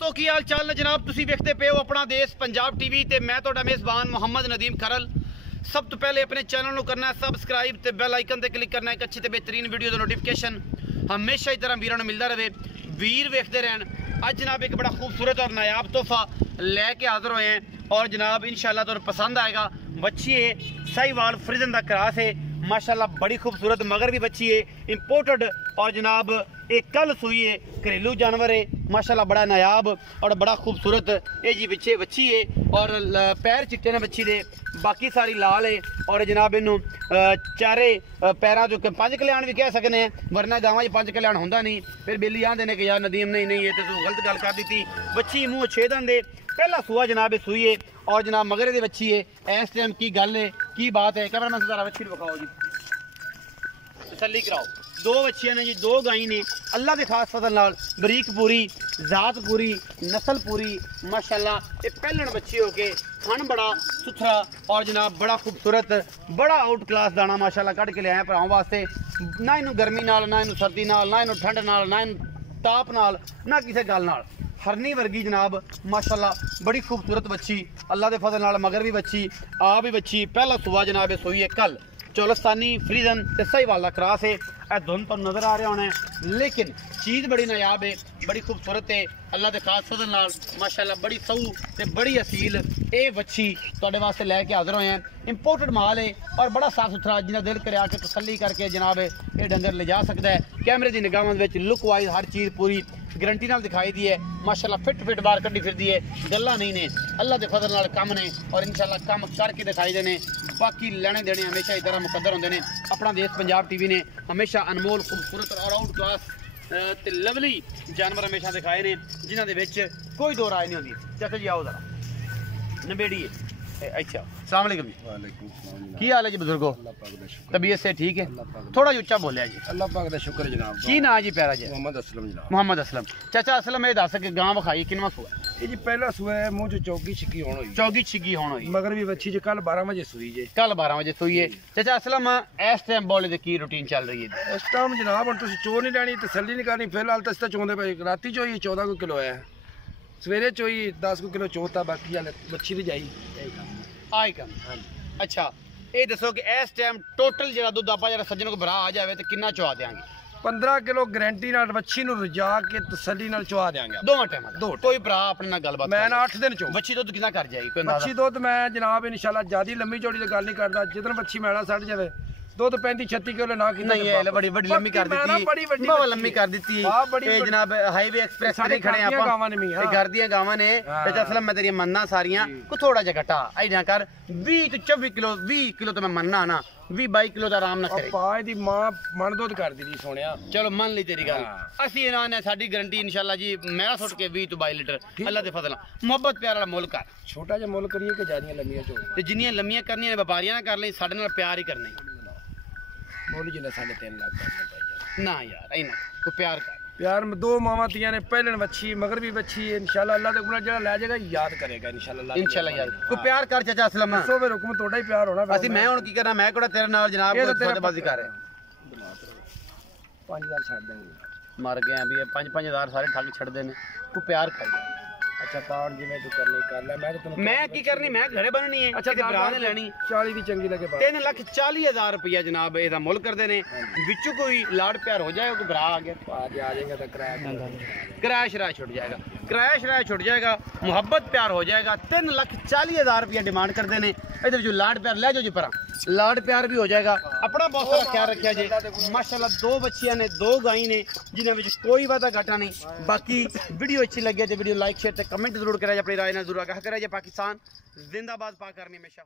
दोस्तों की हाल चाल ने जनाब, तुसी देखते पे हो अपना देश पंजाब टीवी ते मैं तुहाडा मेज़बान मोहम्मद नदीम खरल। सब तो पहले अपने चैनल को करना है सबसक्राइब ते बेल आइकन ते क्लिक करना है एक अच्छी ते बेहतरीन वीडियो का नोटिफिकेशन हमेशा इस तरह वीरों को मिलता रहे, वीर वेखते रहन। अज जनाब एक बड़ा खूबसूरत और नायाब तोहफा लैके हाजिर हुए हैं और जनाब इंशाल्लाह तुहानू पसंद आएगा। बच्ची है साहिवाल फ्रिजन का क्रॉस है, माशाल्लाह बड़ी खूबसूरत मगर भी बच्ची है इंपोर्टेड और जनाब एक कल सुई है, घरेलू जानवर है माशाल्लाह बड़ा नायाब और बड़ा खूबसूरत। ये जी पिछे बच्ची है और पैर चिट्टे ने बच्ची दे, बाकी सारी लाल है और जनाब इनू चारे पैरों जो पंज कल्याण भी कह सकते हैं, वरना गाँव पंज कल्याण होंगे नहीं। फिर बेली आते हैं कि यार नदीम नहीं नहीं ये तो तू गलत गल कर दी थी। बच्ची मूँह 6 दिन दे पहला सुआ जनाब सुई है और जनाब मगरे दी बच्ची है। इस टाइम की गल है की बात है, कैमरामैन सारा बच्ची विखाओ जी, तसल्ली कराओ। दो बच्चियां ने जी, दो गाई ने अल्लाह के खास फजल नाल, बरीक पूरी, जात पूरी, नस्ल पूरी माशाल्लाह। ये पहलन बच्ची हो के खान बड़ा सुथरा और जनाब बड़ा खूबसूरत बड़ा आउट क्लास दाना माशाल्लाह कढ़ के लिया भराओं वास्ते। ना इनू गर्मी नाल, ना इनू सर्दी नाल, ना इनू ठंड नाल, ना इनू ताप नाल, ना किसी गल नाल। हरनी वर्गी जनाब माशाल्लाह बड़ी खूबसूरत बच्ची अल्लाह के फजल नाल, मगर भी बच्ची आ भी बच्ची पहला सुबह जनाब सोई है कल। चौलस्तानी फ्रीजन ते साहिवाल का क्रॉस है, धुन तो नजर आ रहा होना है, लेकिन चीज़ बड़ी नायाब है, बड़ी खूबसूरत है अल्लाह के खास फजल नाल माशाल्लाह बड़ी सऊ ते बड़ी असील ये बच्ची तुहाडे वास्ते लैके हाजिर होए हैं। इंपोर्टेड माल है और बड़ा साफ सुथरा, जिन्हें दिल करे आके तसल्ली करके जनाब ये डंगर ले जा सकता है। कैमरे की निगाहों में लुक वाइज हर चीज़ पूरी गारंटी नाल दिखाई दी है माशाल्लाह, फिट फिट बाहर कड्डी फिरदी है, गल्लां नहीं ने अल्लाह के फजल नाल कम ने और इंशाल्लाह कम करके दिखाई देने। बाकी लेने देने हमेशा इस तरह मुकद्दर होंगे ने। अपना देश पंजाब टीवी ने हमेशा अनमोल खूबसूरत और आउट क्लास ते लवली जानवर हमेशा दिखाए ने, जिन्हों के विच कोई दो राय नहीं होती। चाचा जी आओ जरा नबेड़िए। अच्छा अस्सलाम वालेकुम जी, की हाल है जी बुजुर्गो? तबीयत से ठीक है? थोड़ा उच्चा बोलिया जी। अल्लाह पाक दा शुक्र जनाब। की ना जी प्यारा जी? मोहम्मद असलम जनाब। मोहम्मद असलम। चाचा असलम ये दस के गांव विखाई किनवा सुआ? ये जी पहला सुआ है, मुंह च चौकी छिकी होन होई। चौकी छिगी होन होई, मगर भी बच्ची जो कल 12 बजे सुई जे। कल 12 बजे सुई है। चाचा असलम इस टाइम बोले दी की रूटीन चल रही है? इस टाइम जनाब हुण तुसीं चो नहीं लैनी, तसल्ली नहीं करनी। फिलहाल तो इस चोंदे पे राती चोई 14 किलो है, सवेरे चोई 10 किलो चोता, बाकी हाले बच्ची दी जाई आई कम। अच्छा ये दसो कि इस टाइम टोटल जो दुध आप सज्जन को भरा आ जाए तो कितना चुआ देंगे? 15 किलो गारंटी नाल बच्ची नूं रजा के तसल्ली नाल चुआ देंगे दोवां टाइम। दो कोई भरा अपने नाल गलबात मैं 8 दिन चो बच्ची दुध कितना कर जाएगी? कोई बच्ची दुध मैं जनाब इंशाल्लाह ज्यादा लंबी चौड़ी की गल नहीं करदा, जिदन बच्ची मैला सड़ जाए दुध 35-36 किलो ना की नहीं है, बड़ी बड़ी लंबी कर दी, बहुत लंबी कर दी जनाब। हाईवे एक्सप्रेस पे खड़े हैं घर दी गावां ने। असलम मैं तेरी मन्ना सारियां को थोड़ा जा घटा ऐना कर 20 तो 24 किलो 20 किलो तो मैं मन्ना ना 20-22 किलो का आराम ना करे। पाए दी मां मन दुध कर दी सोनिया। चलो मान ली तेरी गल, असि इना ने साडी गारंटी इंशाल्लाह जी। मैं सुट के 20 तो 22 लीटर अल्लाह दे फजल मोहब्बत प्यार वाला मुल कर। छोटा जा मुल करिए कि ज्यादा लंबियां चोड़ ते जिन्नियां लंबियां करनियां ने व्यापारियां ना कर ले, साडे नाल प्यार ही करना बोली जिन्हें 3.5 लाख ना यार ऐना को प्यार कर। प्यार में दो मावा तियां ने, पहलन बच्ची मगर भी बच्ची है इंशाल्लाह। अल्लाह दे गुना जेड़ा ले जाएगा याद करेगा इंशाल्लाह यार को प्यार कर। चाचा असलम सो फिर हुक्म तोड़ा ही प्यार होना। असि मैं हुन की करना, मैं कोड़ा तेरे नाल जनाब को सौदेबाजी कर रहा 5000 छड़ देंगे। मर गए अभी 5-5 सारे ठग छड़ देने को प्यार कर। अच्छा पाउंड जिवें तू करनी कर ले, मैं की करनी, मैं घरे बननी है। अच्छा भरा ने लेनी 40 दी चंगी लगे 3,40,000 रुपया जनाब एदा मुल करदे ने। विचों कोई लाड़ प्यार हो जाए, कोई भरा आ गया आ जाएगा तो किराया शराया छुट जाएगा, किराया शराया छुट जाएगा, मुहब्बत प्यार हो जाएगा। 3,40,000 रुपया डिमांड करते हैं। ये लाड़ प्यार ले जाओ जी, पर लाड़ प्यार भी हो जाएगा। अपना बहुत सारा ख्याल रखा जी माशाल्लाह। 2 बच्चियां ने, 2 गाई ने, जिन्हें कोई वादा घाटा नहीं। बाकी वीडियो अच्छी लगे तो वीडियो लाइक शेयर कमेंट जरूर करें, अपनी राय जरूर आगाह करें। पाकिस्तान जिंदाबाद, पाक आर्मी हमेशा।